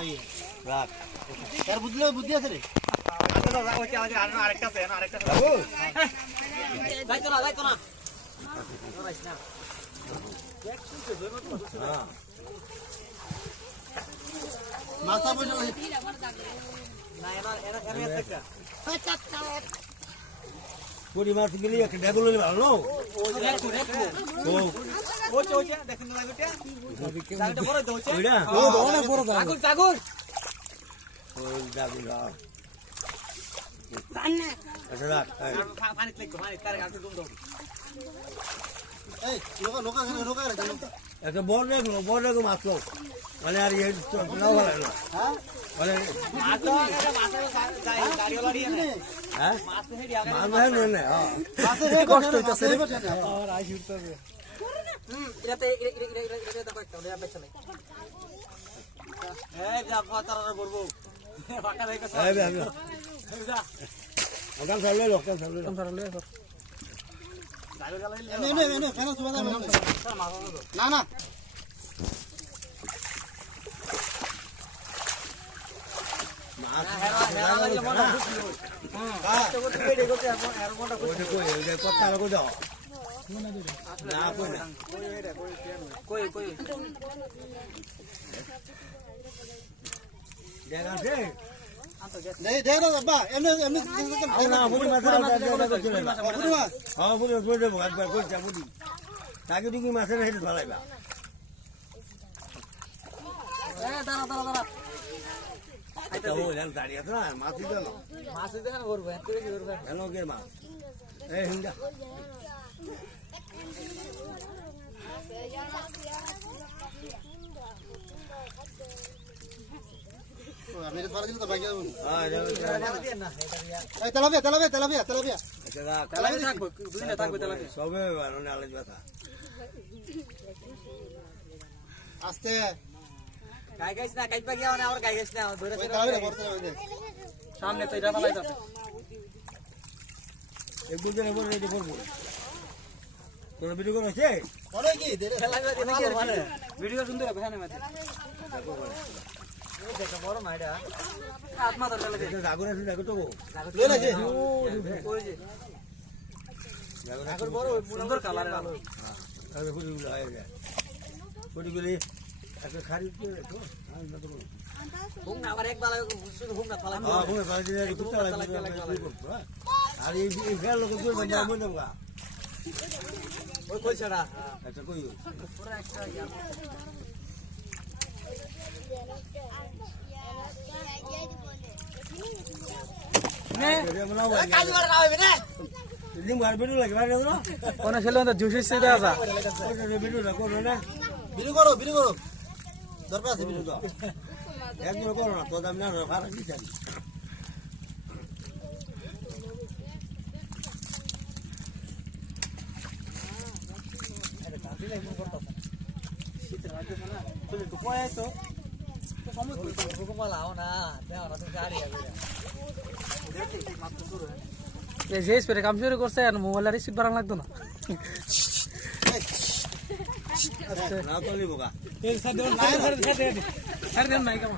এই রাখ এর বুদ্ধি আছে রে আচ্ছা দাও ওই আরেকটা আছে বাবু যাইতো না ধরাইস না হ্যাঁ মাথা বসে না এর একটা পুরি মাছ গেলি একটা ডেগুলো ভালো ও দেখেন না লাগটা বড় দউছে ওইটা ও অনেক বড় জাগুর ওই জাগুর পান্না আচ্ছা রাখ পানি লাগবে কারে গাছে দুম দাও এই লোকা একটা বড় দেখো মাছ লো মানে আর এই নাও ভালো না হ্যাঁ মানে মাছ তো মাছের গাড়ি লড়িয়ে না হ্যাঁ মাছ হেডি আগে মাছ না মাছের কষ্ট হইতাছে আর আই উঠতাছে এটাতে কয়েকটা ওটা বেচা নাই এই যা ফাতারা বলবো ফাঁকা দেখাছ এই যা ওখান সাইলে লোকাল সাইলে এনে কেন সুবাদা না মাছের হেঁটে ভালাইবা দাঁড়িয়ে আছে না মাছ করবো মাছ এই হিন্দা আস্তে গাই গাইছ না কাইপা গিয়া মানে আমার গাই গাইছ না ধরে সামনে তো এটা পালাই যাচ্ছে এক বুঝে না বলে রেডি করব তোর ভিডিও কোন আছে করে কি ধরে মানে ভিডিও সুন্দর হবে না মাঝে এই দেখো বড় না এটা আত্মা ধরে লাগে জাগর আছে জাগর তো লই না যে ওই যে জাগর বড় সুন্দর কালার ভালো আরে পুরি আয় যায় পুরি গুলি একটা খারি করে তো আমি না তো হুম না আবার এক বালা শুধু হুম না ফালা হ্যাঁ হুম ফালা দিলে কুত্তা লাগবে আর এই ফেল লোক তো না মনে না ওই কই ছাড়া আচ্ছা কই পুরো একটা ইয়ার নে কাজ করে না হবে না দিন বার ভিডিও লাগে বাইরে না কোন ছেলে তো জুসি সে দেয়া যা ভিডিও না করো না ভিডিও করো দরকার আছে ভিডিও দাও একদম করো না তো দাম না ফারাক দিছে আরে কাটিলে মন করতে শীত রাজ্য না চলে তো কয় তো সময় তো লাও না দেও না তো গাড়ি আবে দেখি মাত্র শুরু এই যে স্পেরে কাম শুরু করছে আর মোবাইলে রিসিভ করা লাগতো না আচ্ছা না তো লিবোগা এই সাথে সাথে নাই কাম